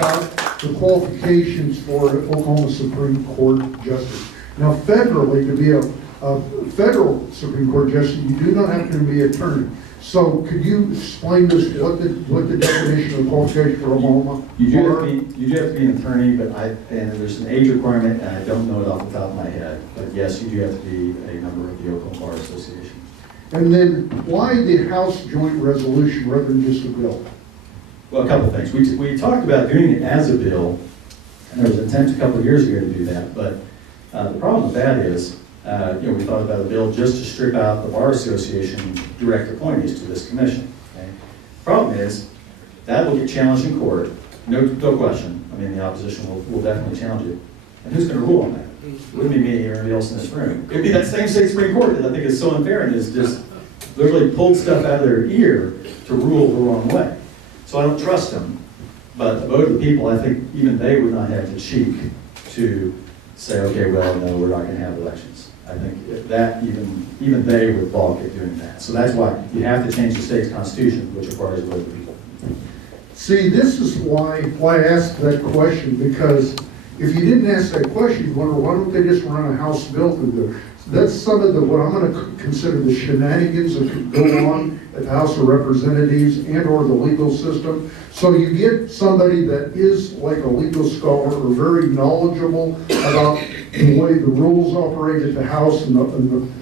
about the qualifications for an Oklahoma Supreme Court justice. Now, federally, to be a federal Supreme Court justice, you do not have to be an attorney. So, could you explain to us what the definition of qualification for Oklahoma? You do have to be an attorney, but and there's an age requirement, and I don't know it off the top of my head. But yes, you do have to be a member of the Oklahoma Bar Association. And then, why the House Joint Resolution rather than just a bill? Well, a couple of things. We talked about doing it as a bill, and there was an attempt a couple of years ago to do that. But the problem with that is, we thought about a bill just to strip out the Bar Association direct appointees to this commission. Okay? Problem is, that will get challenged in court, no question. I mean, the opposition will definitely challenge it. And who's going to rule on that? It wouldn't be me or anybody else in this room. It would be that same state Supreme Court that I think is so unfair and is just literally pulled stuff out of their ear to rule the wrong way. So I don't trust them. But the vote of the people, I think even they would not have the cheek to say, okay, well, no, we're not going to have elections. I think that even they would balk at doing that. So that's why you have to change the state's constitution, which requires a vote of the people. See, this is why I asked that question, because if you didn't ask that question, you wonder, why don't they just run a House bill through there? That's some of what I'm going to consider the shenanigans that could go on at the House of Representatives and or the legal system. So you get somebody that is like a legal scholar or very knowledgeable about the way the rules operate at the House.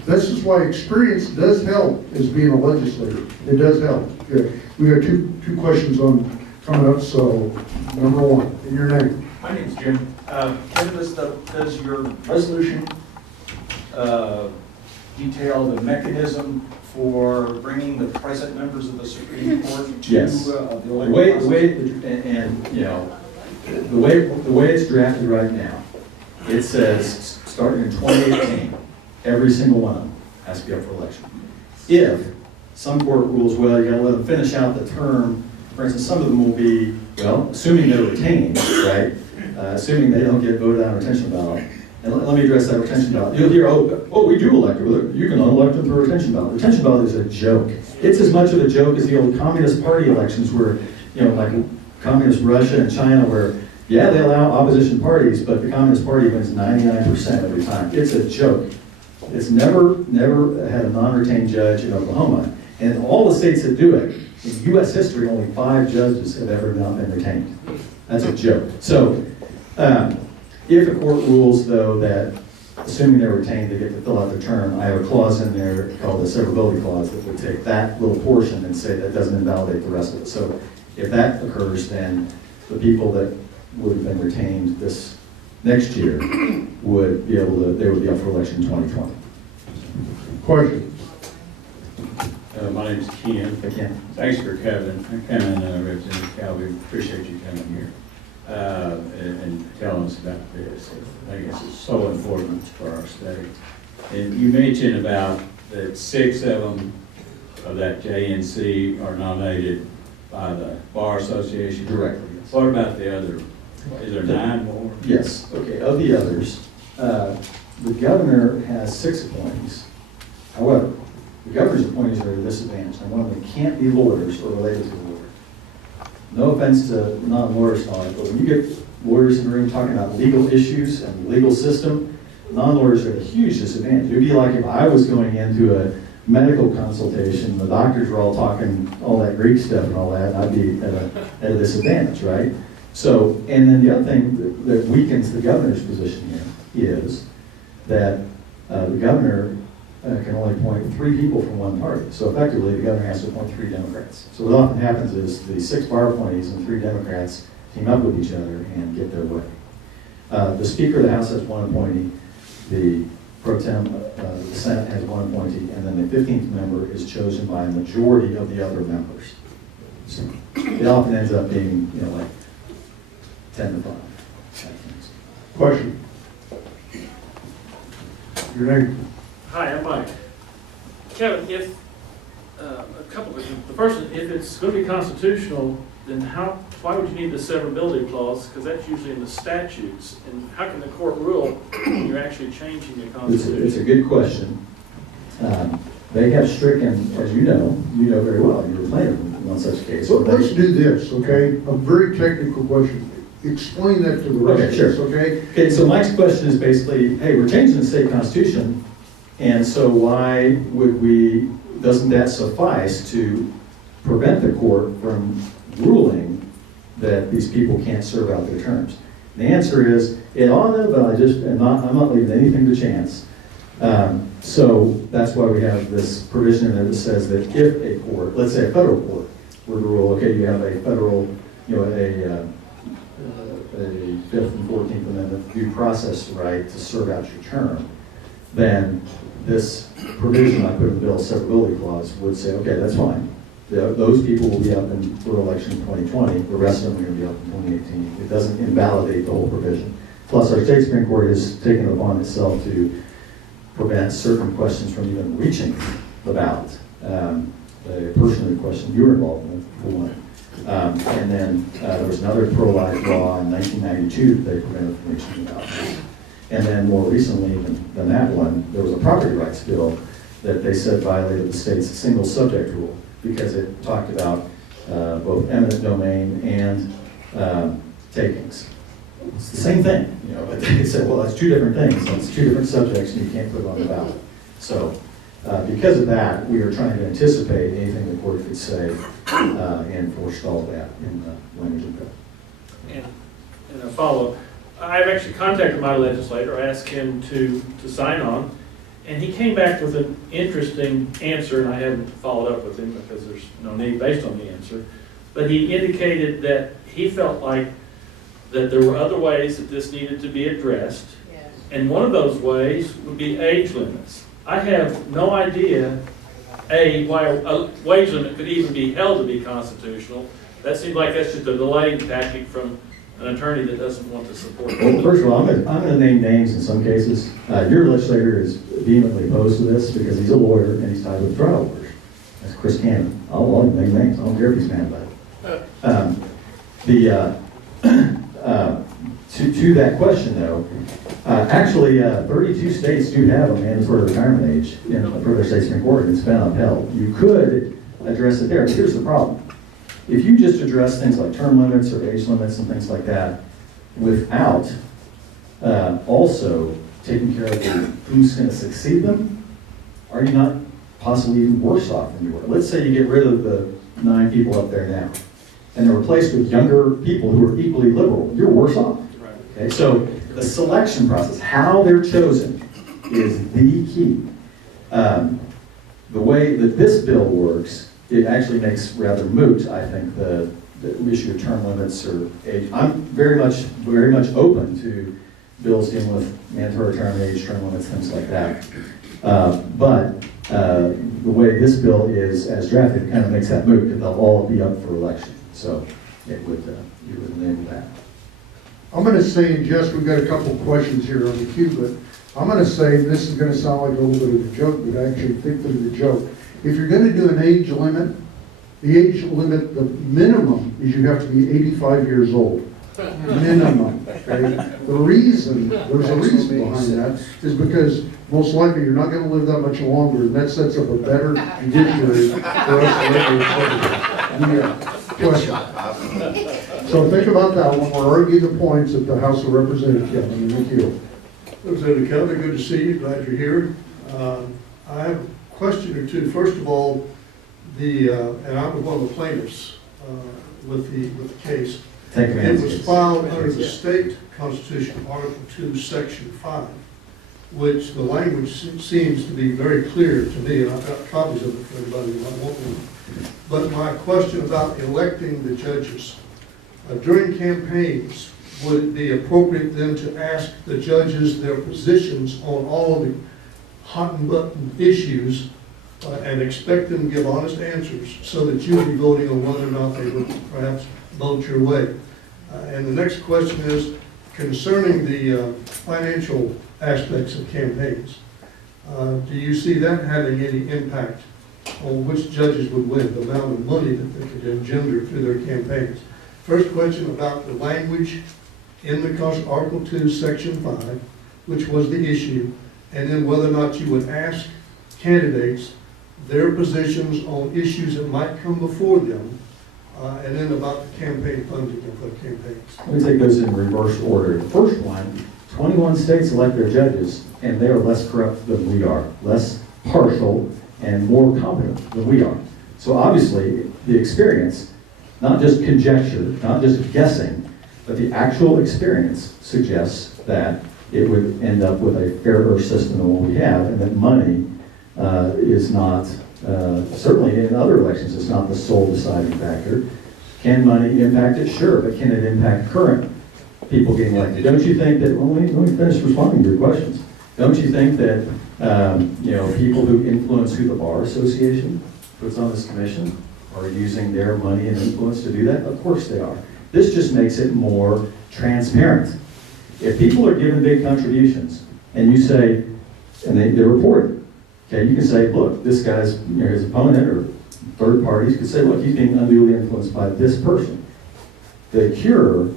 This is why experience does help as being a legislator. It does help. Okay. We got two questions on coming up. So number one, in your name. My name's Jim. Kevin, does your resolution detail the mechanism for bringing the present members of the Supreme Court to Yes. the The elected way, the way it's drafted right now, it says, starting in 2018, every single one of them has to be up for election. If some court rules, well, you gotta let them finish out the term, for instance, some of them will be, well, assuming they're retained, right? Assuming they don't get voted on retention ballot. And let me address that retention ballot. You'll hear, oh, we do elect them. You can unelect them for retention ballot. Retention ballot is a joke. It's as much of a joke as the old Communist Party elections where, like Communist Russia and China where, yeah, they allow opposition parties, but the Communist Party wins 99% every time. It's a joke. It's never had a non-retained judge in Oklahoma. And in all the states that do it, in U.S. history, only 5 judges have ever not been retained. That's a joke. So, if a court rules, though, that assuming they're retained, they get to fill out their term, I have a clause in there called the severability clause that would take that little portion and say that doesn't invalidate the rest of it. So if that occurs, then the people that would have been retained this next year would be able to, they would be up for election in 2020. Question. My name is Ken. Again. Thanks for coming. I'm coming, Representative Calvey. Appreciate you coming here and telling us about this. I think it's so important for our state. And you mentioned about that 6 of them of that JNC are nominated by the Bar Association Directly. Yes. What about the other? Is there 9 more? Yes. Okay. Of the others, the governor has 6 appointees. However, the governor's appointees are at a disadvantage, and one of them can't be lawyers or related to a lawyer. No offense to non-lawyers, but when you get lawyers in the room talking about legal issues and the legal system, non-lawyers are at a huge disadvantage. It would be like if I was going into a medical consultation, the doctors were all talking all that Greek stuff and all that, and I'd be at a disadvantage, right? So, and then the other thing that weakens the governor's position here is that the governor can only appoint 3 people from one party. So effectively, the governor has to appoint 3 Democrats. So what often happens is the 6 bar appointees and 3 Democrats team up with each other and get their way. The Speaker of the House has 1 appointee, the pro tem, the Senate has 1 appointee, and then the 15th member is chosen by a majority of the other members. So it often ends up being, like 10 to 5. Question. Your name? Hi, I'm Mike. Kevin, if a couple of things. The first, if it's going to be constitutional, then why would you need the severability clause? Because that's usually in the statutes. And how can the court rule when you're actually changing the Constitution? It's a good question. They have stricken, as you know very well, you were playing in one such case. So let's do this, okay? A very technical question. explain that to the rest Okay, of sure. us, okay? Okay, so Mike's question is basically, hey, we're changing the state constitution, and so why would we, doesn't that suffice to prevent the court from ruling that these people can't serve out their terms? The answer is, it ought to, but I'm not leaving anything to chance. So that's why we have this provision in there that says that if a court, let's say a federal court, were to rule, okay, you have a federal, a Fifth and 14th Amendment due process right to serve out your term, then this provision I put in the bill, severability clause, would say, okay, that's fine. Those people will be up for election in 2020. The rest of them are going to be up in 2018. It doesn't invalidate the whole provision. Plus, our state Supreme Court has taken it upon itself to prevent certain questions from even reaching the ballot. The personal question you were involved with, for one. And then there was another pro-life law in 1992 that they prevented from reaching the ballot. And then more recently than that one, there was a property rights bill that they said violated the state's single subject rule because it talked about both eminent domain and takings. It's the same thing, but they said, well, that's two different things, and it's two different subjects, and you can't put it on the ballot. So because of that, we are trying to anticipate anything the court could say and forestall that in the language of the bill. And a follow-up, I've actually contacted my legislator, asked him to sign on, and he came back with an interesting answer, and I haven't followed up with him because there's no need based on the answer, but he indicated that he felt like that there were other ways that this needed to be addressed, yes. And one of those ways would be age limits. I have no idea, why a wage limit could even be held to be constitutional. That seems like that's just a delaying tactic from an attorney that doesn't want to support it. Well, first of all, I'm going to name names in some cases. Your legislator is vehemently opposed to this because he's a lawyer and he's tied with trial lawyers. That's Chris Cannon. I'll name names. I don't care if he's mad about it. To that question, though, actually, 32 states do have a mandatory retirement age for their state Supreme Court, and it's been upheld. You could address it there, but here's the problem. If you just address things like term limits or age limits and things like that without also taking care of who's going to succeed them, are you not possibly even worse off than you were? Let's say you get rid of the 9 people up there now, and they're replaced with younger people who are equally liberal. You're worse off. Okay, so the selection process, how they're chosen, is the key. The way that this bill works, it actually makes rather moot, I think, the issue of term limits or age. I'm very much open to bills dealing with mandatory retirement age, term limits, things like that. But the way this bill is as drafted, it kind of makes that moot because they'll all be up for election. So it would you would enable that. I'm going to say, and Jess, we've got a couple of questions here on the queue, but I'm going to say, this is going to sound like a little bit of a joke, but I actually think that it's a joke. If you're going to do an age limit, the age limit, the minimum is you have to be 85 years old. Minimum, okay? There's a reason behind that, is because most likely you're not going to live that much longer, and that sets up a better judiciary for us to make a question. So think about that when we're arguing the points at the House of Representatives. Thank you. Representative Calvey, good to see you. Glad you're here. I have a question or two. First of all, and I'm one of the plaintiffs with the case. It was filed under the state constitution, Article 2, Section 5, which the language seems to be very clear to me, and I've got copies of it for anybody who might want one. But my question about electing the judges. During campaigns, would it be appropriate then to ask the judges their positions on all of the hot and button issues and expect them to give honest answers so that you will be voting on whether or not they would perhaps vote your way? And the next question is concerning the financial aspects of campaigns. Do you see that having any impact on which judges would win, the amount of money that they could engender through their campaigns? First question about the language in the Article 2, Section 5, which was the issue, and then whether or not you would ask candidates their positions on issues that might come before them And then about the campaign funding for campaigns. Let me take those in reverse order. The first one, 21 states elect their judges, and they are less corrupt than we are, less partial and more competent than we are. So obviously, the experience, not just conjecture, not just guessing, but the actual experience suggests that it would end up with a fairer system than what we have, and that money is not, certainly in other elections, it's not the sole deciding factor. Can money impact it? Sure, but can it impact current people getting elected? Don't you think that, well, let me finish responding to your questions. Don't you think that, people who influence who the Bar Association puts on this commission are using their money and influence to do that? Of course they are. This just makes it more transparent. If people are giving big contributions, and you say, and they report it, okay, you can say, look, this guy's, his opponent or third parties could say, look, he's being unduly influenced by this person. The cure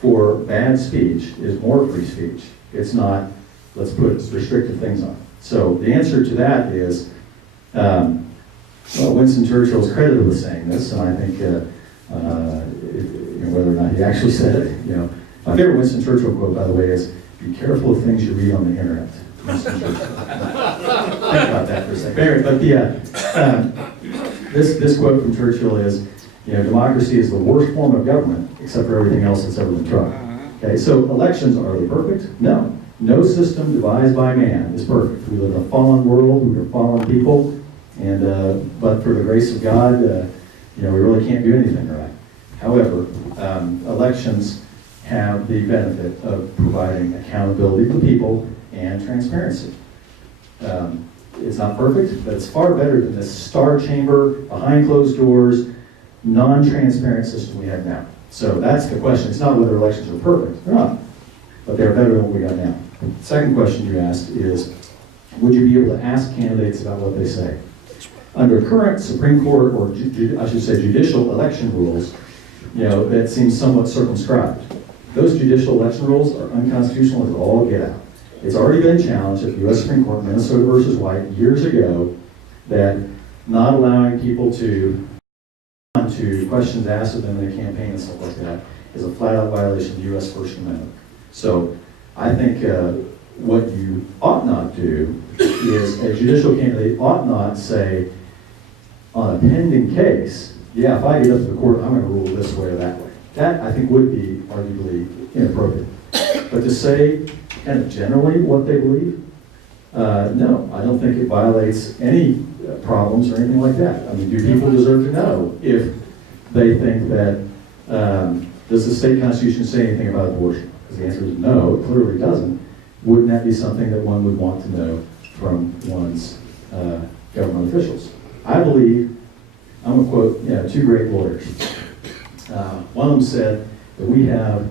for bad speech is more free speech. It's not, let's put restrictive things on. So the answer to that is, Winston Churchill is credited with saying this, and I think whether or not he actually said it, my favorite Winston Churchill quote, by the way, is, be careful of things you read on the internet. Winston Churchill. Think about that for a second. Anyway, but this quote from Churchill is, democracy is the worst form of government, except for everything else that's ever been tried. Okay, so elections, are they perfect? No. No system devised by man is perfect. We live in a fallen world, we are fallen people, and but for the grace of God, we really can't do anything right. However, elections have the benefit of providing accountability to the people and transparency. It's not perfect, but it's far better than this star chamber, behind closed doors, non-transparent system we have now. So that's the question. It's not whether elections are perfect. They're not, but they're better than what we got now. The second question you asked is, would you be able to ask candidates about what they say? Under current Supreme Court, or I should say judicial election rules, that seems somewhat circumscribed. Those judicial election rules are unconstitutional as all get out. It's already been challenged at the U.S. Supreme Court, Minnesota versus White, years ago, that not allowing people to questions asked of them in their campaign and stuff like that is a flat-out violation of the U.S. First Amendment. So I think what you ought not do is a judicial candidate ought not say on a pending case, yeah, if I get up to the court, I'm going to rule this way or that way. That, I think, would be arguably inappropriate. But to say kind of generally what they believe, no, I don't think it violates any problems or anything like that. I mean, do people deserve to know if they think that, does the state constitution say anything about abortion? Because the answer is no, it clearly doesn't. Wouldn't that be something that one would want to know from one's government officials? I believe, I'm going to quote two great lawyers. One of them said that we have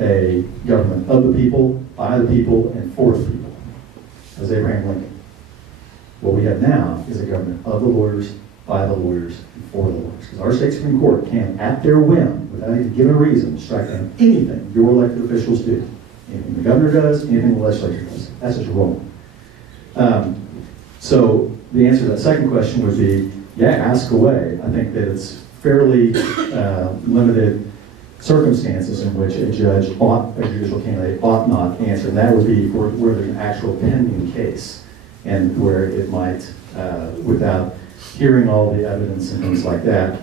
a government of the people, by the people, and for the people. That was Abraham Lincoln. What we have now is a government of the lawyers, by the lawyers, and for the lawyers. Because our state Supreme Court can, at their whim, without even giving a reason, strike down anything your elected officials do. Anything the governor does, anything the legislature does. That's just wrong. So the answer to that second question would be, yeah, ask away. I think that it's fairly limited circumstances in which a judicial candidate ought not answer. And that would be where there's an actual pending case and where it might, without hearing all the evidence and things like that,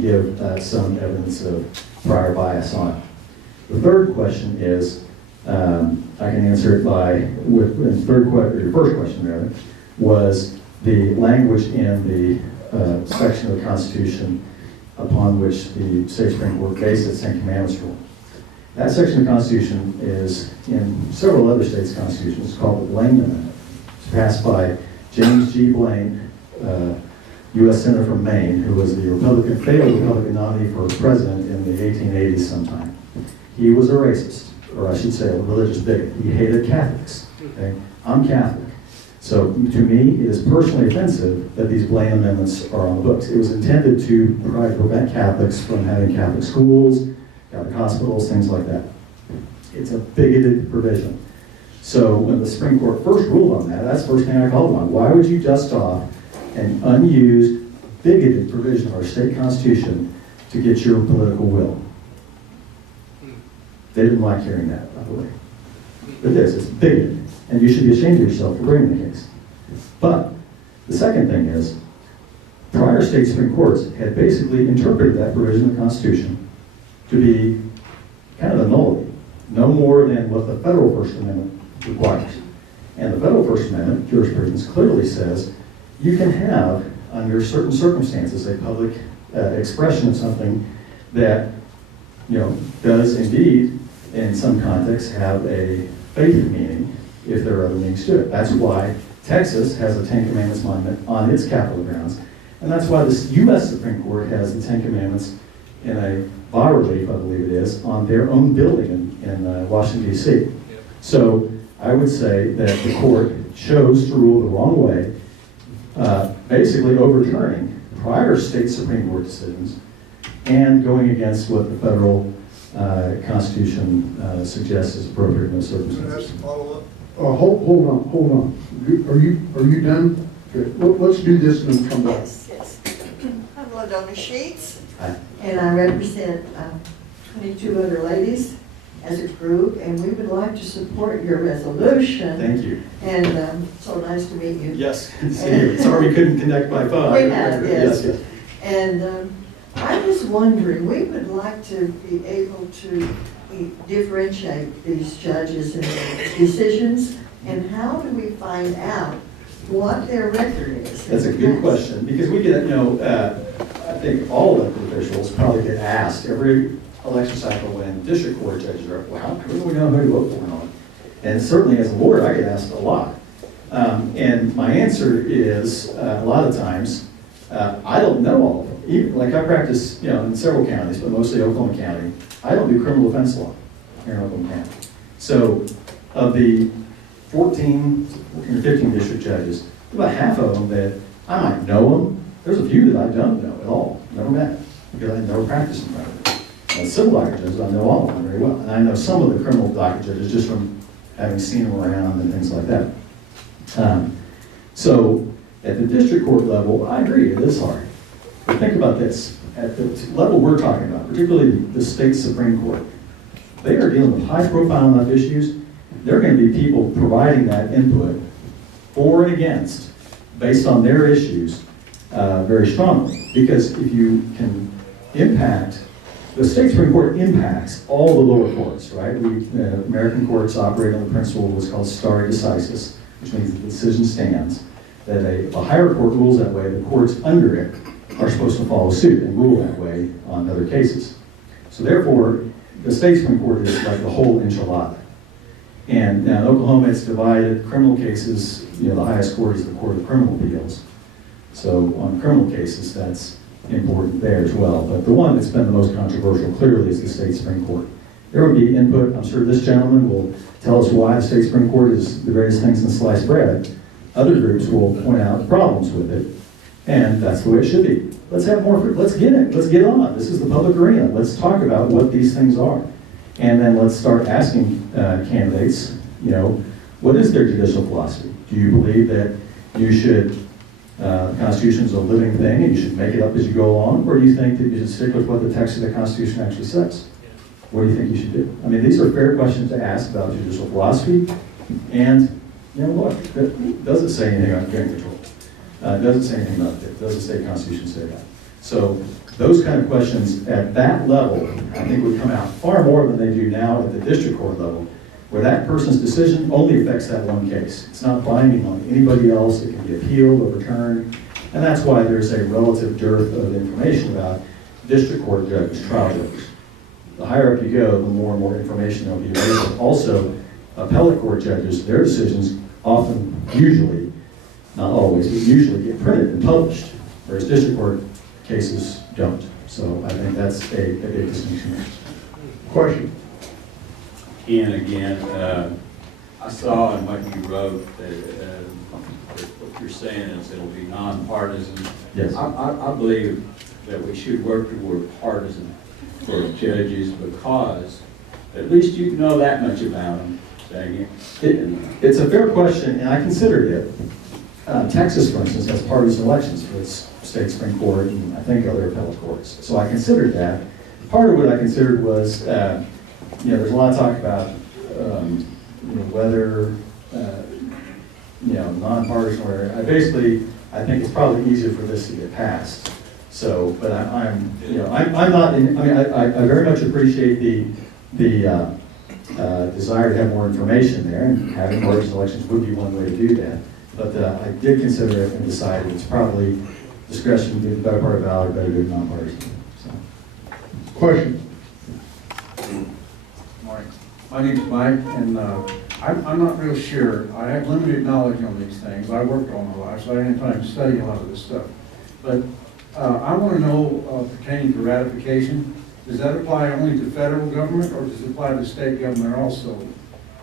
give some evidence of prior bias on it. The third question is, I can answer it by, your first question rather, was the language in the section of the Constitution upon which the state Supreme Court based its Ten Commandments rule. That section of the Constitution is in several other states' constitutions. It's called the Blaine Amendment. It's passed by James G. Blaine, U.S. Senator from Maine, who was the failed Republican nominee for president in the 1880s sometime. He was a racist, or I should say a religious bigot. He hated Catholics. Okay? I'm Catholic. So to me, it is personally offensive that these Blaine amendments are on the books. It was intended to try to prevent Catholics from having Catholic schools, Catholic hospitals, things like that. It's a bigoted provision. So when the Supreme Court first ruled on that, that's the first thing I called on. Why would you dust off an unused, bigoted provision of our state constitution to get your political will. They didn't like hearing that, by the way. But it's bigoted, and you should be ashamed of yourself for bringing the case. But the second thing is, prior state Supreme Courts had basically interpreted that provision of the Constitution to be kind of a nullity, no more than what the federal First Amendment requires. And the federal First Amendment jurisprudence clearly says you can have, under certain circumstances, a public expression of something that, does indeed, in some contexts, have a faith meaning if there are other meanings to it. That's why Texas has a Ten Commandments monument on its Capitol grounds, and that's why the U.S. Supreme Court has the Ten Commandments in a bas-relief, I believe it is, on their own building in Washington, D.C. So I would say that the court chose to rule the wrong way, basically overturning prior state Supreme Court decisions and going against what the federal Constitution suggests is appropriate in those circumstances. Follow up? Hold on. Are you done? Okay. Let's do this and then come back. Yes. I'm Ladonna Sheets, Hi. and I represent 22 other ladies as a group, and we would like to support your resolution. Thank you. And so nice to meet you. Yes, good to see you. Sorry we couldn't connect by phone. We have, yes. Yes. And I was wondering, we would like to be able to differentiate these judges and their decisions, and how do we find out what their record is? That's a good question, because we get, I think all elected officials probably get asked every election cycle when district court judges are, well, how do we know who to vote for and all? And certainly as a lawyer, I get asked a lot. And my answer is, a lot of times, I don't know all of them. Even, like I practice, in several counties, but mostly Oklahoma County. I don't do criminal offense law here in Oklahoma County. So of the 14 or 15 district judges, about half of them that I might know them. There's a few that I don't know at all, never met, because I never practiced in front of them. And civil docket judges, I know all of them very well. And I know some of the criminal docket judges just from having seen them around and things like that. So at the district court level, I agree, it is hard. But think about this, at the level we're talking about, particularly the state Supreme Court, they are dealing with high profile enough issues. There are going to be people providing that input for and against based on their issues very strongly. Because if you can impact, the state Supreme Court impacts all the lower courts, right? American courts operate on the principle of what's called stare decisis, which means the decision stands. That a higher court rules that way, the courts under it are supposed to follow suit and rule that way on other cases. So therefore, the state Supreme Court is like the whole enchilada. And now in Oklahoma, it's divided. Criminal cases, the highest court is the Court of Criminal Appeals. So on criminal cases, that's important there as well. But the one that's been the most controversial, clearly, is the state Supreme Court. There will be input. I'm sure this gentleman will tell us why the state Supreme Court is the greatest thing since sliced bread. Other groups will point out problems with it, and that's the way it should be. Let's have more, let's get it, let's get on. This is the public arena. Let's talk about what these things are. And then let's start asking candidates, what is their judicial philosophy? Do you believe that you should, the Constitution is a living thing and you should make it up as you go along? Or do you think that you should stick with what the text of the Constitution actually says? What do you think you should do? I mean, these are fair questions to ask about judicial philosophy. And, look, it doesn't say anything about gun control. It doesn't say anything about it. Does the state Constitution say that? So those kind of questions at that level, I think, would come out far more than they do now at the district court level, where that person's decision only affects that one case. It's not binding on anybody else. It can be appealed, overturned, and that's why there's a relative dearth of information about district court judges, trial judges. The higher up you go, the more and more information there'll be available. Also, appellate court judges, their decisions often, usually, not always, but usually get printed and published, whereas district court cases don't. So I think that's a big distinction. Question? And again, I saw in what you wrote that what you're saying is it'll be nonpartisan. Yes. I believe that we should work toward partisan for judges, because at least you know that much about them. It's a fair question, and I considered it. Texas, for instance, has partisan elections for its state Supreme Court and I think other appellate courts. So I considered that. Part of what I considered was, there's a lot of talk about, whether, nonpartisan, or I think it's probably easier for this to get passed. So, but I'm not, I very much appreciate the desire to have more information there, and having partisan elections would be one way to do that. But I did consider it and decided it's probably discretion, the better part of valor, better do it nonpartisan. So. Question? Morning. My name's Mike, and I'm not real sure. I have limited knowledge on these things. I worked all my life, so I didn't have time to study a lot of this stuff. But I want to know pertaining to ratification, does that apply only to federal government, or does it apply to state government also?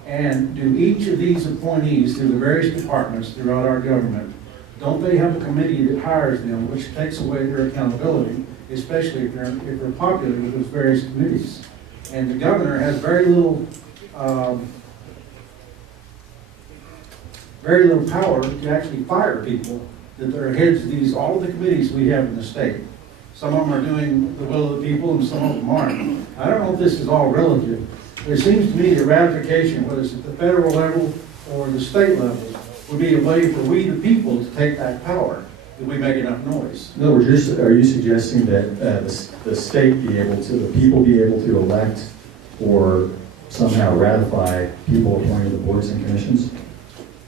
And do each of these appointees through the various departments throughout our government, don't they have a committee that hires them, which takes away their accountability, especially if they're popular with those various committees? And the governor has very little power to actually fire people that are heads of all of the committees we have in the state. Some of them are doing the will of the people and some of them aren't. I don't know if this is all relative, but it seems to me that ratification, whether it's at the federal level or the state level, would be a way for we the people to take that power if we make enough noise. In other words, are you suggesting that the state the people be able to elect or somehow ratify people appointed to boards and commissions?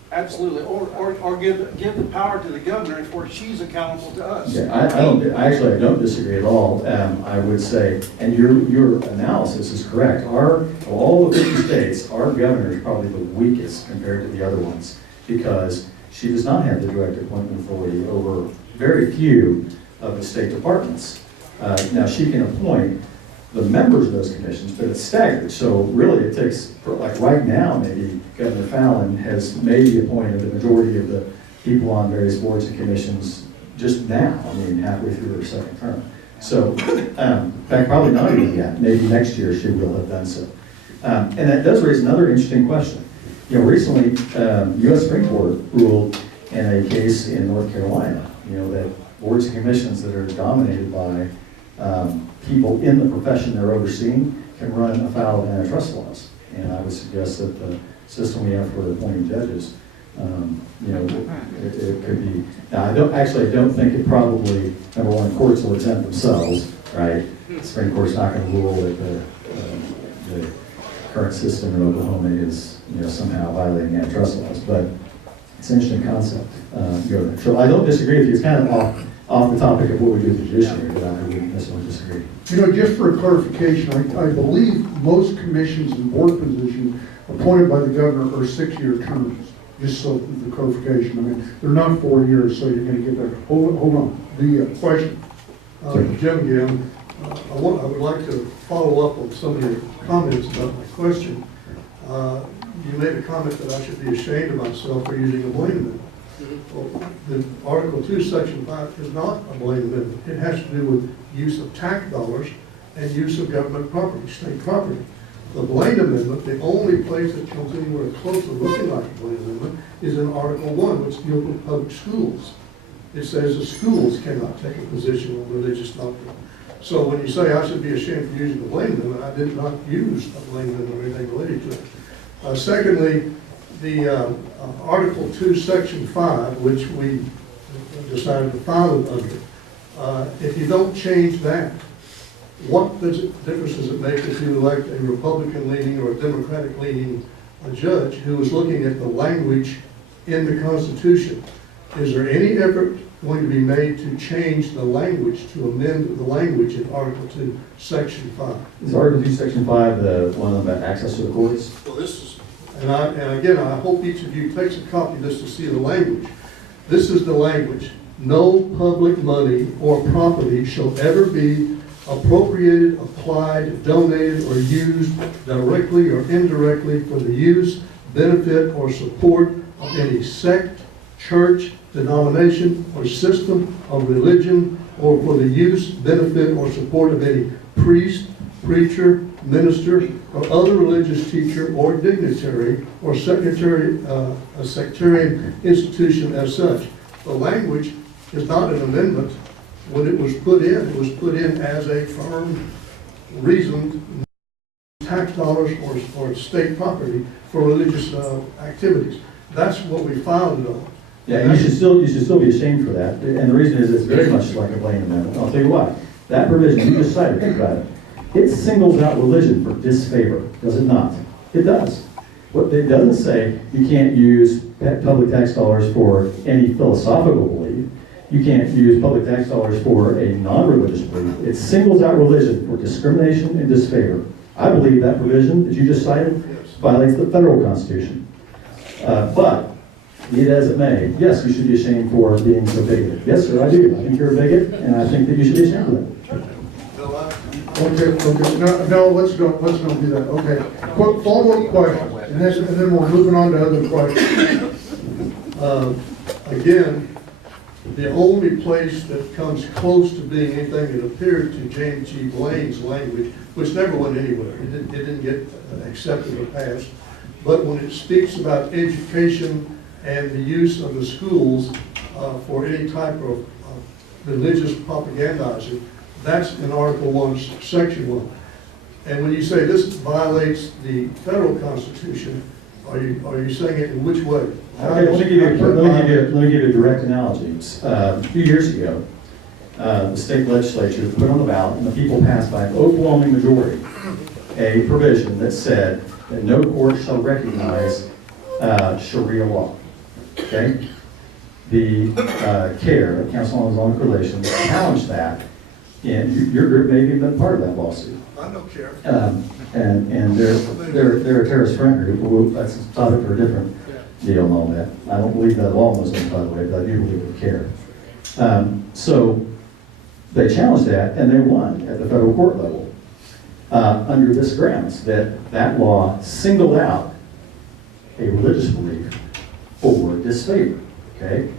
Absolutely, or give the power to the governor for she's accountable to us. Yeah, I don't disagree at all. I would say, and your analysis is correct. Of all the 50 states, our governor is probably the weakest compared to the other ones because she does not have the direct appointment authority over very few of the state departments. Now, she can appoint the members of those commissions, but it's staggered. So really it takes, like right now, maybe Governor Fallon has maybe appointed the majority of the people on various boards and commissions just now, halfway through their second term. So, in fact, probably not even yet. Maybe next year she will have done so. And that does raise another interesting question. Recently, U.S. Supreme Court ruled in a case in North Carolina, that boards and commissions that are dominated by people in the profession they're overseeing can run afoul of antitrust laws. And I would suggest that the system we have for appointing judges, it could be. Now, I don't think it probably, number one, courts will exempt themselves, right? The Supreme Court's not going to rule that the current system in Oklahoma is, somehow violating antitrust laws. But it's an interesting concept. So I don't disagree with you. It's kind of off the topic of what we do with the judiciary, but I wouldn't necessarily disagree. Just for a clarification, I believe most commissions and board positions appointed by the governor are 6-year terms, just so the clarification. They're not 4 years, so you're going to get there. Hold on. The question. Jim again, I would like to follow up on some of your comments about my question. You made a comment that I should be ashamed of myself for using a blame amendment. Well, the Article 2, Section 5 is not a blame amendment. It has to do with use of tax dollars and use of government property, state property. The blame amendment, the only place that comes anywhere close to looking like a blame amendment is in Article 1, which deals with public schools. It says the schools cannot take a position on religious doctrine. So when you say I should be ashamed for using the blame amendment, I did not use a blame amendment or anything related to it. Secondly, the Article 2, Section 5, which we decided to file it under, if you don't change that, what difference does it make if you elect a Republican-leaning or a Democratic-leaning judge who is looking at the language in the Constitution? Is there any effort going to be made to change the language, to amend the language in Article 2, Section 5? Is Article 2, Section 5 the one about access to the courts? Well, this is, and again, I hope each of you takes a copy of this to see the language. This is the language. No public money or property shall ever be appropriated, applied, donated, or used directly or indirectly for the use, benefit, or support of any sect, church, denomination, or system of religion, or for the use, benefit, or support of any priest, preacher, minister, or other religious teacher or dignitary or secretary, a sectarian institution as such. The language is not an amendment. When it was put in as a firm reason, tax dollars or state property for religious activities. That's what we filed it on. Yeah, you should still be ashamed for that. And the reason is it's very much like a Blaine amendment. I'll tell you why. That provision you just cited, think about it. It singles out religion for disfavor, does it not? It does. What it doesn't say, you can't use public tax dollars for any philosophical belief. You can't use public tax dollars for a non-religious belief. It singles out religion for discrimination and disfavor. I believe that provision that you just cited violates the federal Constitution. But, be it as it may, yes, you should be ashamed for being so bigoted. Yes, sir, I do. I think you're a bigot, and I think that you should be ashamed of that. Okay, no, let's don't do that, okay. Follow-up question, and then we're moving on to other questions. Again, the only place that comes close to being anything that appeared to James G. Blaine's language, which never went anywhere, it didn't get accepted or passed, but when it speaks about education and the use of the schools for any type of religious propagandizing, that's in Article 1, Section 1. And when you say this violates the federal Constitution, are you saying it in which way? Okay, let me give you a direct analogy. A few years ago, the state legislature put on the ballot, and the people passed by an overwhelming majority a provision that said that no court shall recognize Sharia law. Okay? The CARE, Council on Islamic Relations, challenged that, and your group may have even been part of that lawsuit. I don't care. And they're a terrorist front group. Well, that's a topic for a different deal and all that. I don't believe that of all Muslims, by the way, but I do believe with CARE. So they challenged that, and they won at the federal court level under this grounds that law singled out a religious belief for disfavor. Okay.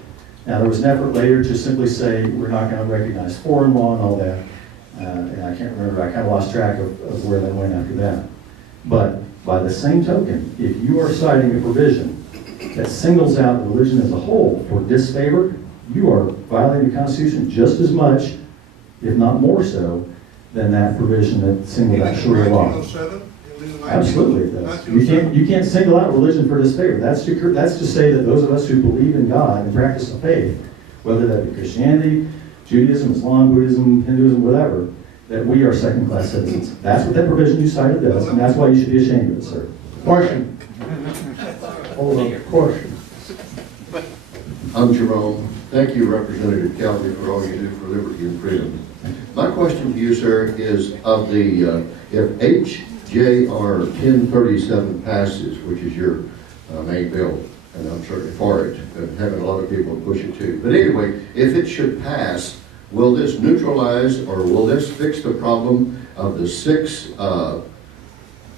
Now there was an effort later to simply say we're not going to recognize foreign law and all that. And I can't remember, I kind of lost track of where they went after that. But by the same token, if you are citing a provision that singles out religion as a whole for disfavor, you are violating the Constitution just as much, if not more so, than that provision that singled out Sharia law. Absolutely, it does. You can't single out religion for disfavor. That's to say that those of us who believe in God and practice the faith, whether that be Christianity, Judaism, Islam, Buddhism, Hinduism, whatever, that we are second-class citizens. That's what that provision you cited does, and that's why you should be ashamed of it, sir. Question. Hold on, question. I'm Jerome. Thank you, Representative Calvey, for all you do for liberty and freedom. My question to you, sir, is of the, if HJR 1037 passes, which is your main bill, and I'm certainly for it, and having a lot of people push it too. But anyway, if it should pass, will this neutralize or will this fix the problem of the 6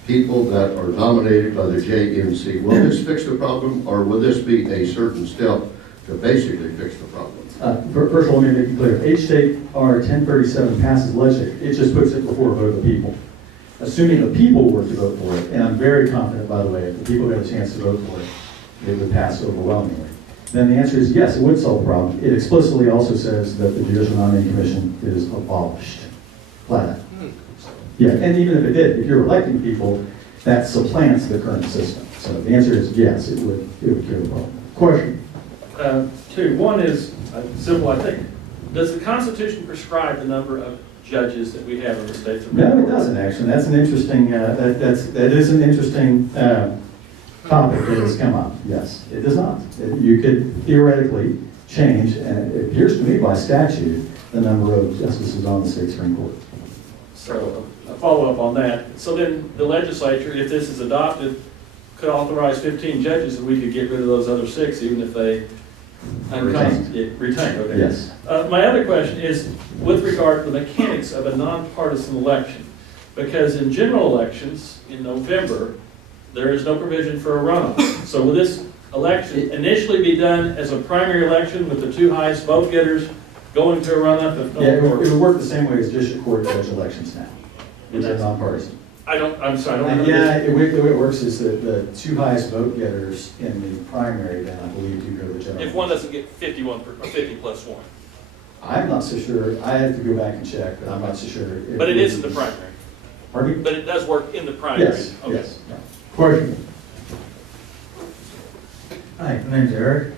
people that are nominated by the JNC? Will this fix the problem, or will this be a certain step to basically fix the problem? First of all, let me make it clear. HJR 1037 passes legislature. It just puts it before a vote of the people. Assuming the people were to vote for it, and I'm very confident, by the way, if the people got a chance to vote for it, it would pass overwhelmingly. Then the answer is yes, it would solve the problem. It explicitly also says that the Judicial Nominating Commission is abolished. Flat out. Yeah, and even if it did, if you're electing people, that supplants the current system. So the answer is yes, it would cure the problem. Question. Two. One is simple, I think. Does the Constitution prescribe the number of judges that we have in the states of No, it doesn't actually. That's an interesting. That is an interesting topic that has come up. Yes, it does not. You could theoretically change, and it appears to me by statute, the number of justices on the state Supreme Court. So a follow-up on that. So then the legislature, if this is adopted, could authorize 15 judges, and we could get rid of those other 6, even if they retained. Okay. Yes. My other question is with regard to the mechanics of a nonpartisan election, because in general elections in November, there is no provision for a runoff. So will this election initially be done as a primary election with the 2 highest vote getters going to a runoff? Yeah, it would work the same way as district court judge elections now. which are nonpartisan. I'm sorry, I don't And remember. yeah, the way it works is that the two highest vote getters in the primary, then I believe do go to the general. If one doesn't get 51 or 50 plus one. I'm not so sure, I have to go back and check, but I'm not so sure. if- But it is in the primary. Pardon me? But it does work in the primary. Yes, Okay. yes. yeah. Question. Hi, my name's Eric.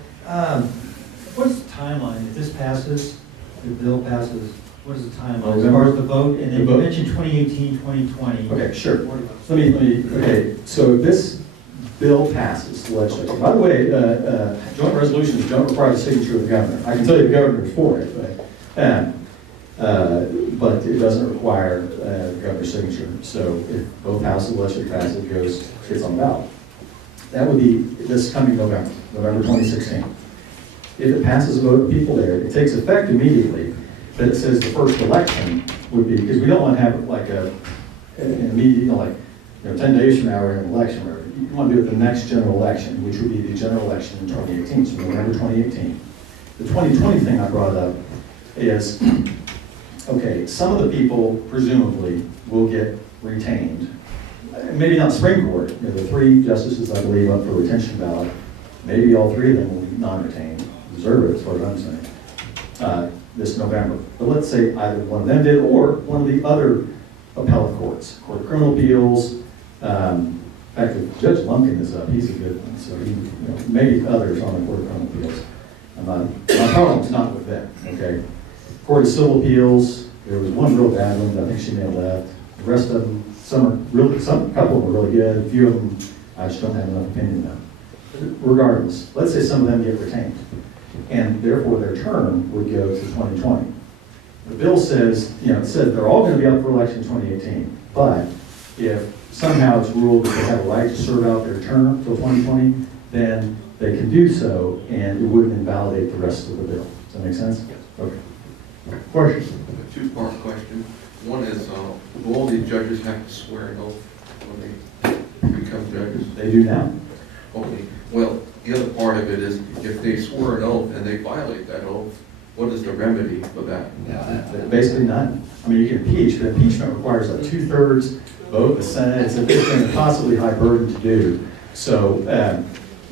What's the timeline? If this passes, the bill passes, what is the timeline as far as the vote? And then The you vote. mentioned 2018, 2020. Okay, sure. Okay, so if this bill passes the legislature, by the way, joint resolutions don't require the signature of the governor. I can tell you the governor is for it, but it doesn't require the governor's signature. So if both houses of the legislature pass, it gets on the ballot. That would be this coming November 2016. If it passes a vote of people there, it takes effect immediately, but it says the first election would be, because we don't want to have like an immediate, 10 days from now we're in an election, or you want to do it the next general election, which would be the general election in 2018, so November 2018. The 2020 thing I brought up is, okay, some of the people presumably will get retained. Maybe not the Supreme Court, the 3 justices I believe up for retention ballot, maybe all 3 of them will be non-retained, deserve it as far as I'm saying, this November. But let's say either one of them did, or one of the other appellate courts, Court of Criminal Appeals. In fact, if Judge Lumpkin is up, he's a good one, so maybe others on the Court of Criminal Appeals. My problem's not with them, okay? Court of Civil Appeals, there was one real bad one, but I think she may have left. The rest of them, a couple of them are really good, a few of them, I just don't have enough opinion on. Regardless, let's say some of them get retained, and therefore their term would go to 2020. The bill says, it says they're all going to be up for election in 2018, but if somehow it's ruled that they have a right to serve out their term until 2020, then they can do so, and it wouldn't invalidate the rest of the bill. Does that make sense? Yes. Okay. Question. A two-part question. One is, do all these judges have to swear an oath when they become judges? They do now. Okay. Well, the other part of it is, if they swear an oath and they violate that oath, what is the remedy for that? Basically none. I mean, you can impeach, but impeachment requires a 2/3 vote of the Senate. It's an impossibly high burden to do. So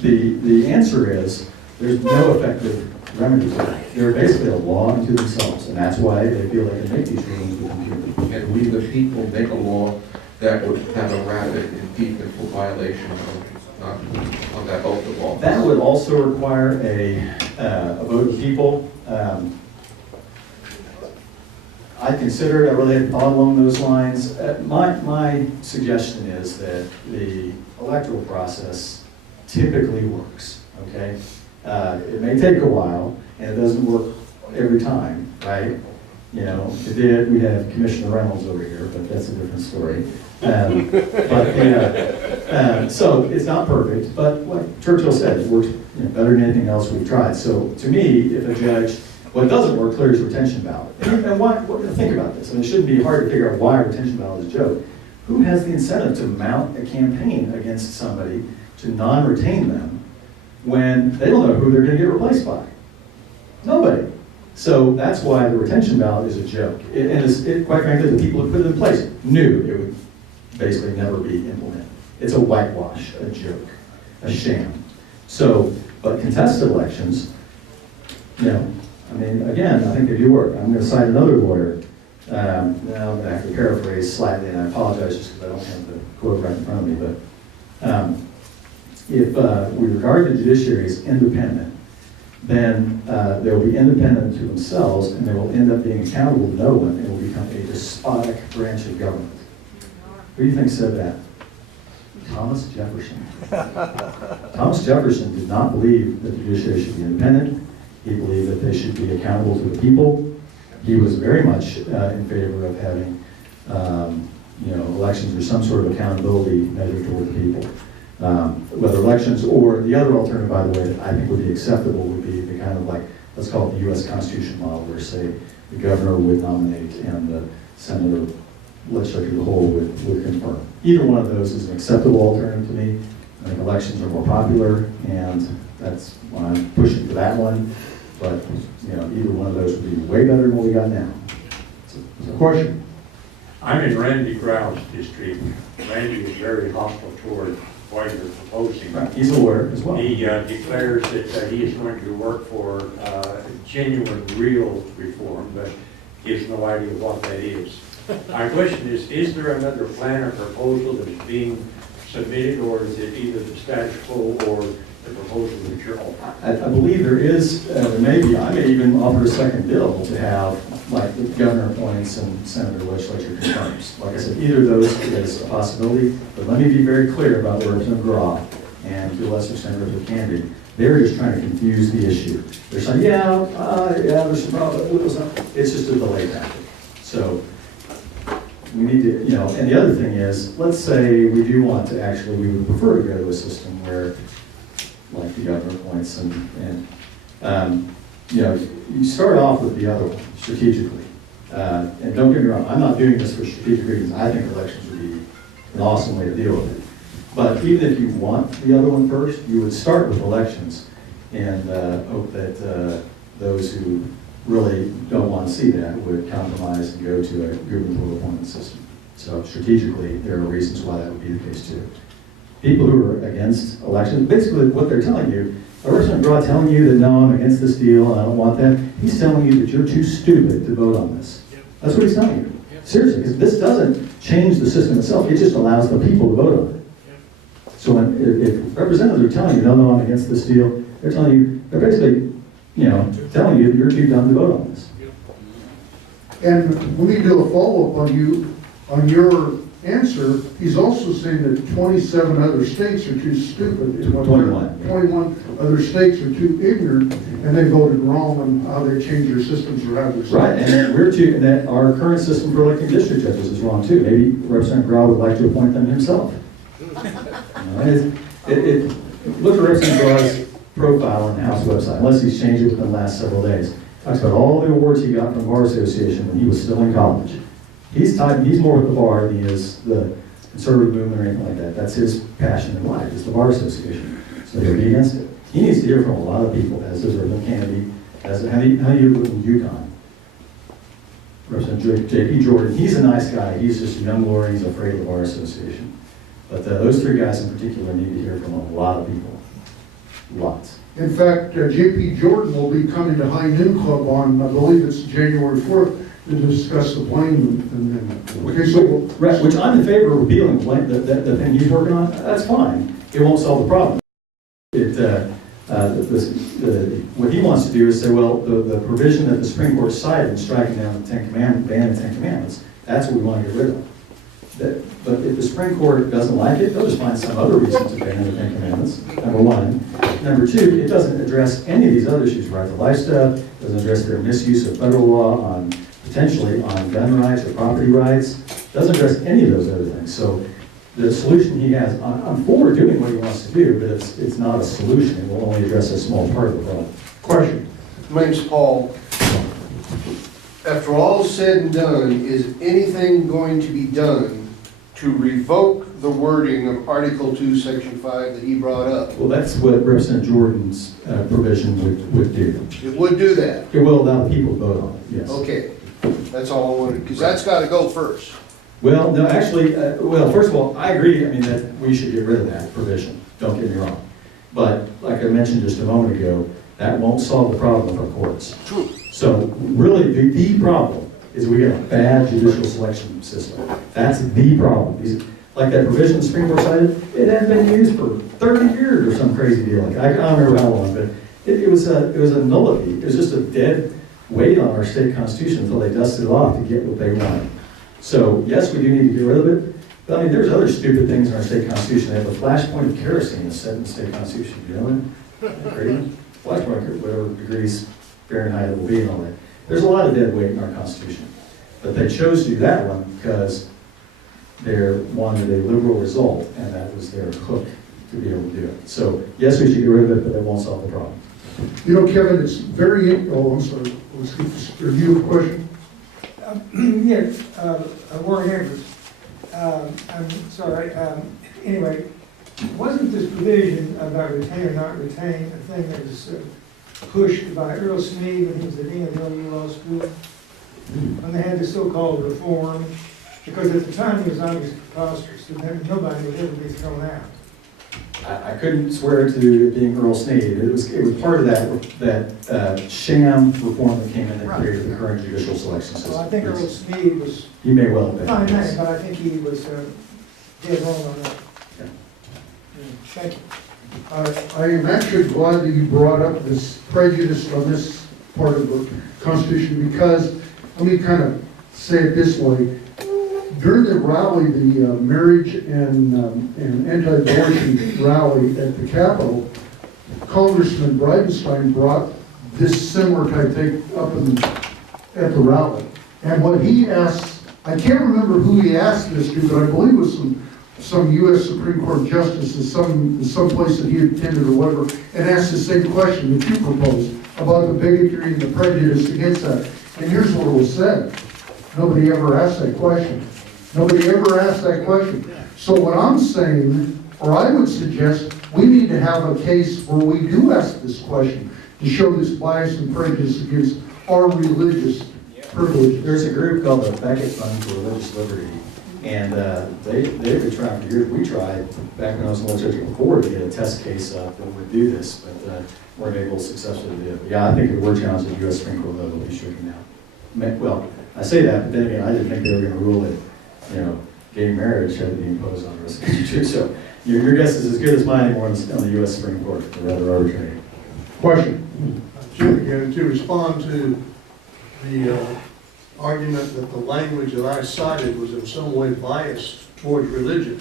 the answer is there's no effective remedy for that. They're basically a law unto themselves, and that's why they feel they can make these rulings with impunity. And we, the people, make a law that would have a rapid impeachment for violation of that oath of office. That would also require a vote of people. I consider it, I really hadn't thought along those lines. My suggestion is that the electoral process typically works, okay? It may take a while, and it doesn't work every time, right? If it did, we'd have Commissioner Reynolds over here, but that's a different story. So it's not perfect, but like Churchill said, it works better than anything else we've tried. So to me, if a judge, what doesn't work clearly is retention ballot. And why? Think about this. I mean, it shouldn't be hard to figure out why a retention ballot is a joke. Who has the incentive to mount a campaign against somebody to non-retain them when they don't know who they're going to get replaced by? Nobody. So that's why the retention ballot is a joke. Quite frankly, the people who put it in place knew it would basically never be implemented. It's a whitewash, a joke, a sham. So, but contested elections, again, I think they do work. I'm going to cite another lawyer. Now I'm going to have to paraphrase slightly, and I apologize just because I don't have the quote right in front of me. But if we regard the judiciary as independent, then they will be independent to themselves, and they will end up being accountable to no one, and will become a despotic branch of government. Who do you think said that? Thomas Jefferson. Thomas Jefferson did not believe that the judiciary should be independent. He believed that they should be accountable to the people. He was very much in favor of having, elections or some sort of accountability measure toward the people. Whether elections or the other alternative, by the way, that I think would be acceptable would be the kind of like, let's call it the U.S. Constitution model, where say the governor would nominate and the Senate or legislature as a whole would confirm. Either one of those is an acceptable alternative to me. I think elections are more popular, and that's why I'm pushing for that one. But either one of those would be way better than what we got now. Question. I'm in Randy Grau's district. Randy is very hostile toward what you're proposing. Right, he's a lawyer as well. He declares that he is going to work for genuine, real reform, but he has no idea what that is. My question is there another plan or proposal that is being submitted, or is it either the status quo or the proposal that you're offering? I believe there is, there may be, I may even offer a second bill to have, like, the governor appoints and senator legislature confirms. Like I said, either of those is a possibility, but let me be very clear about where Representative Grau and to a lesser extent Representative Canby, they're just trying to confuse the issue. They're saying, yeah, there's some problem, it's just a delay tactic. So, we need to, you know, and the other thing is, let's say we do want to actually, we would prefer to go to a system where, like the governor appoints and you know, you start off with the other one strategically. And don't get me wrong, I'm not doing this for strategic reasons. I think elections would be an awesome way to deal with it. But even if you want the other one first, you would start with elections and hope that those who really don't want to see that would compromise and go to a gubernatorial appointment system. So strategically, there are reasons why that would be the case too. People who are against elections, basically what they're telling you, Representative Grau telling you that no, I'm against this deal and I don't want that, he's telling you that you're too stupid to vote on this. That's what he's telling you. Seriously, because this doesn't change the system itself, it just allows the people to vote on it. So if representatives are telling you, no, I'm against this deal, they're telling you, they're basically, you know, telling you you're too dumb to vote on this. And let me do a follow-up on your answer. He's also saying that 27 other states are too stupid. 21. 21 other states are too ignorant, and they voted wrong on how they changed their systems or how they're. Right, and we're too, and that our current system for electing district judges is wrong too. Maybe Representative Grau would like to appoint them himself. Look at Representative Grau's profile on the House website, unless he's changed it within the last several days. Talks about all the awards he got from the Bar Association when he was still in college. He's more with the bar than he is the conservative movement or anything like that. That's his passion in life, is the Bar Association. So he'll be against it. He needs to hear from a lot of people, as does Representative Canby, as how do you live in Yukon? Representative J.P. Jordan, he's a nice guy. He's just a young lawyer. He's afraid of the Bar Association. But those three guys in particular need to hear from a lot of people. Lots. In fact, J.P. Jordan will be coming to High Noon Club on, I believe it's January 4th, to discuss the blame. Okay, so right, which I'm in favor of repealing the thing he's working on. That's fine. It won't solve the problem. What he wants to do is say, well, the provision that the Supreme Court cited in striking down the Ten Commandments, that's what we want to get rid of. But if the Supreme Court doesn't like it, they'll just find some other reason to ban the Ten Commandments, number one. Number two, it doesn't address any of these other issues, right? The life stuff, doesn't address their misuse of federal law on potentially on gun rights or property rights, doesn't address any of those other things. So the solution he has, I'm for doing what he wants to do, but it's not a solution. It will only address a small part of the problem. Question. My name's Paul. After all is said and done, is anything going to be done to revoke the wording of Article 2, Section 5 that he brought up? Well, that's what Representative Jordan's provision would do. It would do that? It will allow people to vote on it, yes. Okay, that's all I wanted, because that's got to go first. Well, no, actually, well, first of all, I agree, I mean, that we should get rid of that provision, don't get me wrong. But like I mentioned just a moment ago, that won't solve the problem of our courts. True. So really, the problem is we got a bad judicial selection system. That's the problem. Like that provision the Supreme Court cited, it hadn't been used for 30 years or some crazy deal. Like I don't remember how long, but it was a nullity. It was just a dead weight on our state constitution until they dusted it off to get what they wanted. So yes, we do need to get rid of it. But I mean, there's other stupid things in our state constitution. They have a flashpoint of kerosene that's set in the state constitution. You know that? Crazy. Flashpoint, whatever degrees Fahrenheit it will be and all that. There's a lot of dead weight in our Constitution. But they chose to do that one because they wanted a liberal result, and that was their hook to be able to do it. So, yes, we should get rid of it, but it won't solve the problem. You know, Kevin, it's very, I'm sorry, let's get this review of the question. Yes, Warren Evers. I'm sorry. Anyway, wasn't this provision about retain or not retain a thing that was pushed by Earl Smead when he was at AMLU Law School? When they had the so-called reform, Because at the time, he was obviously preposterous, and then nobody would ever be thrown out. I couldn't swear to it being Earl Sneed. It was part of that sham reform that came in that created the current judicial selection system. Well, I think Earl Sneed was, He may well have been. fine man, but I think he was dead wrong on that. Yeah. Thank you. I am actually glad that you brought up this prejudice on this part of the Constitution, because, let me kind of say it this way. During the rally, the marriage and anti-abortion rally at the Capitol, Congressman Bridenstine brought this similar type thing up at the rally. And what he asked, I can't remember who he asked this to, but I believe it was some U.S. Supreme Court justice in some place that he attended or whatever, and asked the same question that you proposed about the bigotry and the prejudice against that. And here's what was said. Nobody ever asked that question. Nobody ever asked that question. So what I'm saying, or I would suggest, we need to have a case where we do ask this question to show this bias and prejudice against our religious privilege. There's a group called the Banquet Fund for Religious Liberty, and they've been trying for years. We tried back when I was in the military before to get a test case up that would do this, but weren't able to successfully do it. But yeah, I think if it were challenged at the U.S. Supreme Court level, it'll be stricken out. Well, I say that, but then again, I didn't think they were going to rule it. Gay marriage had to be imposed on the rest of the country. So your guess is as good as mine anymore on the U.S. Supreme Court, or rather arbitrary. Question. Jim, again, to respond to the argument that the language that I cited was in some way biased towards religion.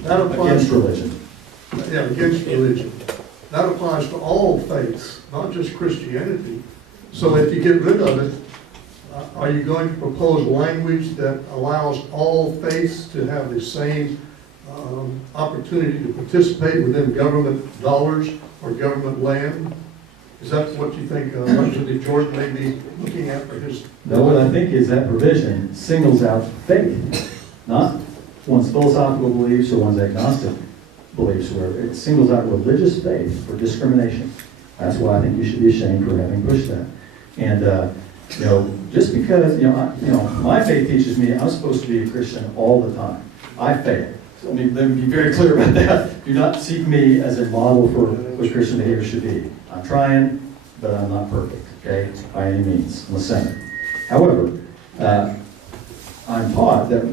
That applies Against religion. Yeah, against religion. That applies to all faiths, not just Christianity. So if you get rid of it, are you going to propose language that allows all faiths to have the same opportunity to participate within government dollars or government land? Is that what you think Representative Jordan may be looking at for his? No, what I think is that provision singles out faith, not one's philosophical beliefs or one's agnostic beliefs, where it singles out religious faith for discrimination. That's why I think you should be ashamed for having pushed that. And just because my faith teaches me I'm supposed to be a Christian all the time. I fail. So, let me be very clear about that. Do not seek me as a model for what Christian behavior should be. I'm trying, but I'm not perfect, okay, by any means. I'm a sinner. However, I'm taught that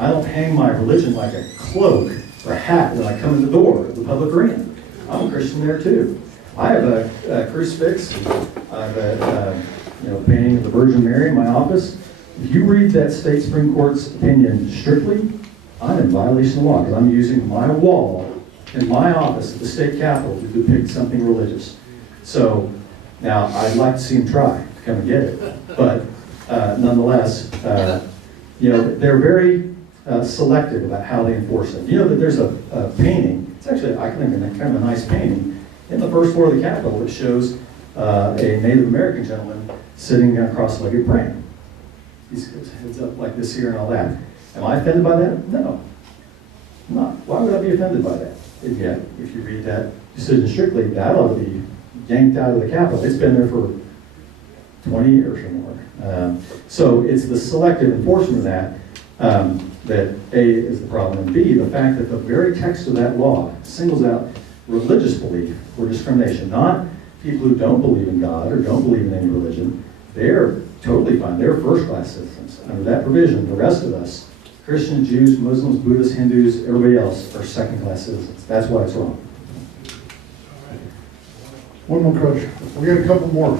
I don't hang my religion like a cloak or a hat when I come in the door of the public arena. I'm a Christian there too. I have a crucifix. I have a painting of the Virgin Mary in my office. If you read that state Supreme Court's opinion strictly, I'm in violation of law because I'm using my wall in my office at the state capitol to depict something religious. So now I'd like to see them try to come and get it, but nonetheless, they're very selective about how they enforce it. You know that there's a painting. It's actually, I think, kind of a nice painting in the first floor of the Capitol that shows a Native American gentleman sitting cross-legged praying. He's heads up like this here and all that. Am I offended by that? No. I'm not. Why would I be offended by that? And yet, if you read that decision strictly, that ought to be yanked out of the Capitol. It's been there for 20 years or more. So it's the selective enforcement of that that A, is the problem, and B, the fact that the very text of that law singles out religious belief for discrimination, not people who don't believe in God or don't believe in any religion. They're totally fine. They're first-class citizens. Under that provision, the rest of us, Christians, Jews, Muslims, Buddhists, Hindus, everybody else, are second-class citizens. That's why it's wrong. One more question. We got a couple more.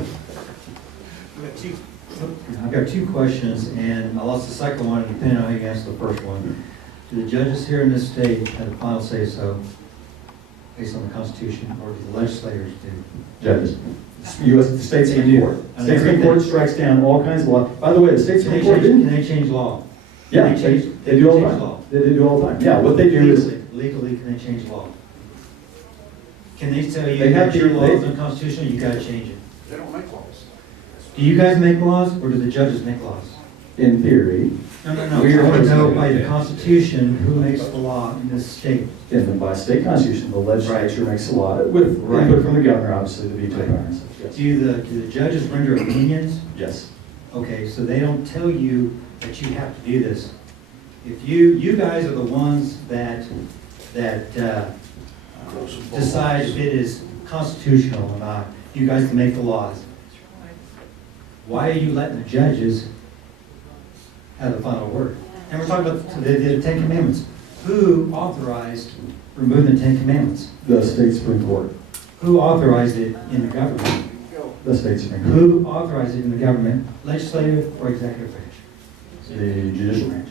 I've got two questions, and I'll ask the second one, depending on how you answer the first one. Do the judges here in this state have the final say-so based on the Constitution, or do the legislators do? Judges. The state Supreme Court. State Supreme Court strikes down all kinds of law. By the way, the state Supreme Court didn't. Can they change law? Yeah, they do all the time. They do all the time. Yeah, what they do is... Legally, can they change law? Can they tell you They have that your to- law they- is unconstitutional, you gotta change it? They don't make laws. Do you guys make laws, or do the judges make laws? In theory, No. I want to know by the Constitution, who makes the law in this state? and by state constitution, the legislature makes a law with input from the governor, obviously, the veto power. and such. Yes. Do the judges render opinions? Yes. Okay, so they don't tell you that you have to do this. If you guys are the ones that decide if it is constitutional or not, you guys can make the laws. Why are you letting the judges have the final word? And we're talking about the Ten Commandments. Who authorized removing the Ten Commandments? The state Supreme Court, Who authorized it in the government? the state Supreme Court, Who authorized it in the government, legislative or executive branch? the judicial branch.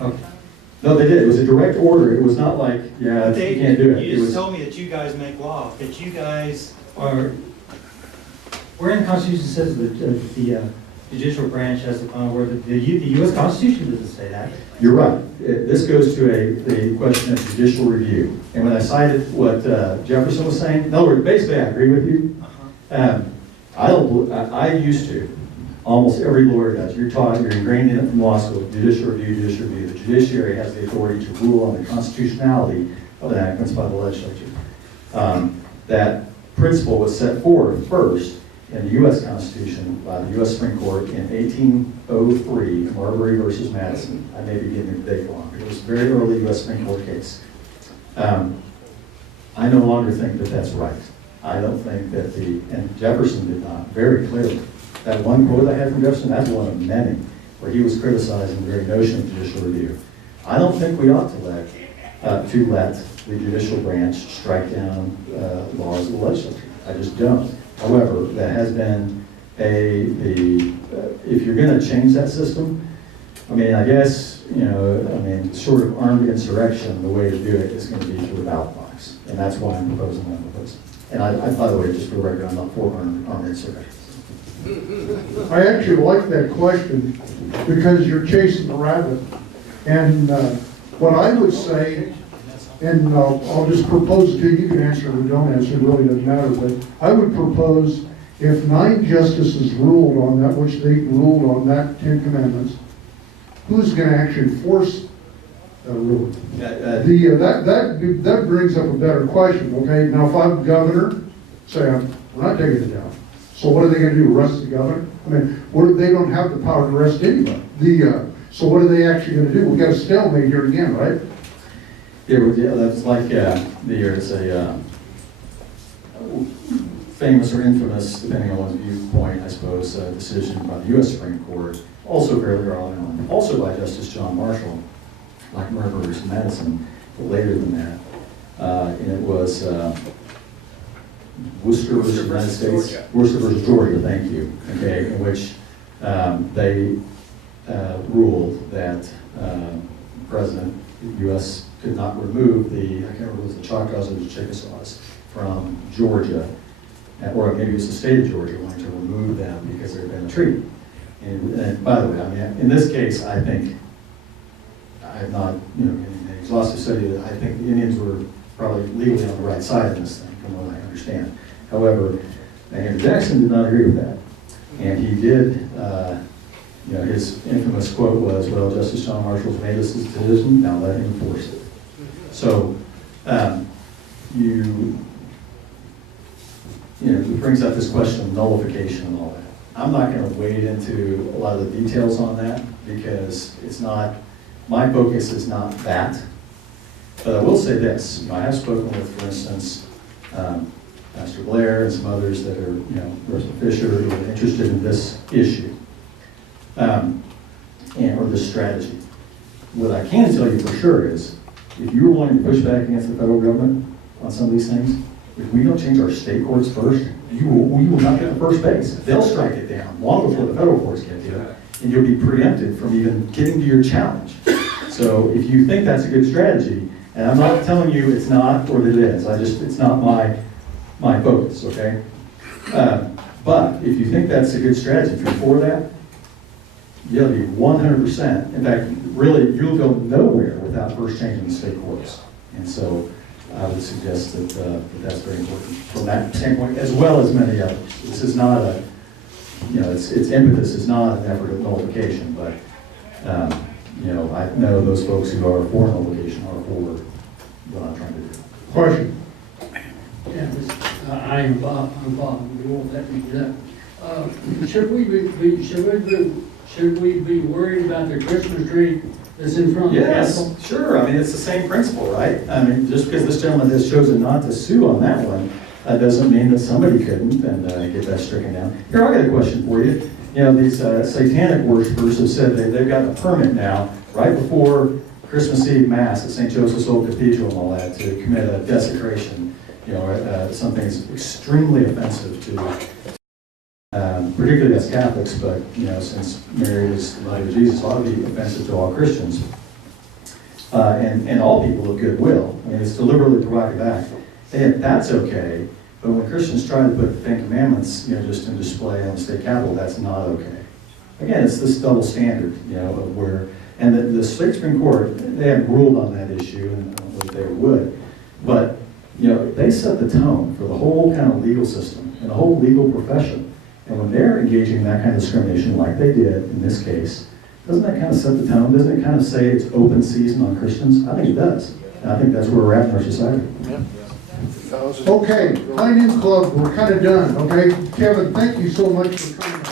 Okay. No, they did. It was a direct order. It was not like, yeah, They- you can't do it. You It just was, told me that you guys make law, that you guys are, where in the Constitution says that the judicial branch has the final word? The U.S. Constitution doesn't say that. you're right. This goes to a question of judicial review. And when I cited what Jefferson was saying, in other words, basically I agree with you. I used to, almost every lawyer does. You're taught, you're ingrained in it from law school, judicial review, judicial review. The judiciary has the authority to rule on the constitutionality of enactments by the legislature. That principle was set forth first in the U.S. Constitution by the U.S. Supreme Court in 1803, Marbury versus Madison. I may be getting the date wrong. It was a very early U.S. Supreme Court case. I no longer think that that's right. I don't think that and Jefferson did not, very clearly. That one quote I had from Jefferson, that's one of many, where he was criticizing the very notion of judicial review. I don't think we ought to let the judicial branch strike down laws of the legislature. I just don't. However, that has been if you're going to change that system, I mean, I guess, sort of armed insurrection, the way to do it is going to be through a ballot box. And that's why I'm proposing what I'm proposing. And I, by the way, just for the record, I'm not for armed insurrection. I actually like that question because you're chasing the rabbit. And what I would say, and I'll just propose it to you, you can answer it or don't answer, it really doesn't matter, but I would propose if 9 justices ruled on that, which they ruled on that 10 commandments, who's going to actually enforce that ruling? That brings up a better question, okay? Now, if I'm governor, say we're not taking it down. So what are they going to do, arrest the governor? I mean, they don't have the power to arrest anybody. So what are they actually going to do? We've got a stalemate here again, right? Yeah, that's like there's a famous or infamous, depending on one's viewpoint, I suppose, decision by the U.S. Supreme Court, also fairly early on, also by Justice John Marshall, like Marbury versus Madison, but later than that. And it was Worcester versus United States, Worcester versus Georgia, thank you, okay, in which they ruled that the president, the U.S. could not remove I can't remember if it was the Choctaws or the Chickasaws from Georgia, or maybe it was the state of Georgia wanting to remove them because there had been a treaty. And by the way, I mean, in this case, I think, I have not, in an exhaustive study, that I think the Indians were probably legally on the right side of this thing, from what I understand. However, Andrew Jackson did not agree with that. And he did, his infamous quote was, well, Justice John Marshall's made this decision, now let him enforce it. So, it brings up this question of nullification and all that. I'm not going to wade into a lot of the details on that because it's not, my focus is not that. But I will say this, I have spoken with, for instance, Pastor Blair and some others that are, Russell Fisher, who are interested in this issue, or this strategy. What I can tell you for sure is, if you were wanting to push back against the federal government on some of these things, if we don't change our state courts first, we will not get the first base. They'll strike it down long before the federal courts get to it, and you'll be preempted from even getting to your challenge. So if you think that's a good strategy, and I'm not telling you it's not or that it is, it's not my focus, okay? But if you think that's a good strategy, if you're for that, you'll be 100%. In fact, really, you'll go nowhere without first changing the state courts. And so I would suggest that that's very important from that standpoint, as well as many others. This is not its impetus is not an effort of nullification, but I know those folks who are for nullification are for what I'm trying to do. Question? Yeah, I am Bob. I'm Bob. You won't let me do that. Should we should we be worried about the Christmas tree that's in front of the Capitol? Yes, sure, I mean, it's the same principle, right? I mean, just because this gentleman has chosen not to sue on that one, doesn't mean that somebody couldn't and get that stricken down. Here, I got a question for you. You know, these satanic worshipers have said they've got a permit now, right before Christmas Eve Mass at St. Joseph's Old Cathedral and all that, to commit a desecration, you know, something that's extremely offensive to, particularly as Catholics, but, you know, since Mary is the Mother of Jesus, ought to be offensive to all Christians. And all people of goodwill. I mean, it's deliberately provocative act. And that's okay, but when Christians try to put the Ten Commandments, you know, just in display on the state capitol, that's not okay. Again, it's this double standard, you know, of where, and the state Supreme Court, they haven't ruled on that issue, and I don't know if they would, but, you know, they set the tone for the whole kind of legal system and the whole legal profession. And when they're engaging in that kind of discrimination like they did in this case, doesn't that kind of set the tone? Doesn't it kind of say it's open season on Christians? I think it does. And I think that's where we're at in our society. Okay, Finance Club, we're kind of done, okay? Kevin, thank you so much for coming.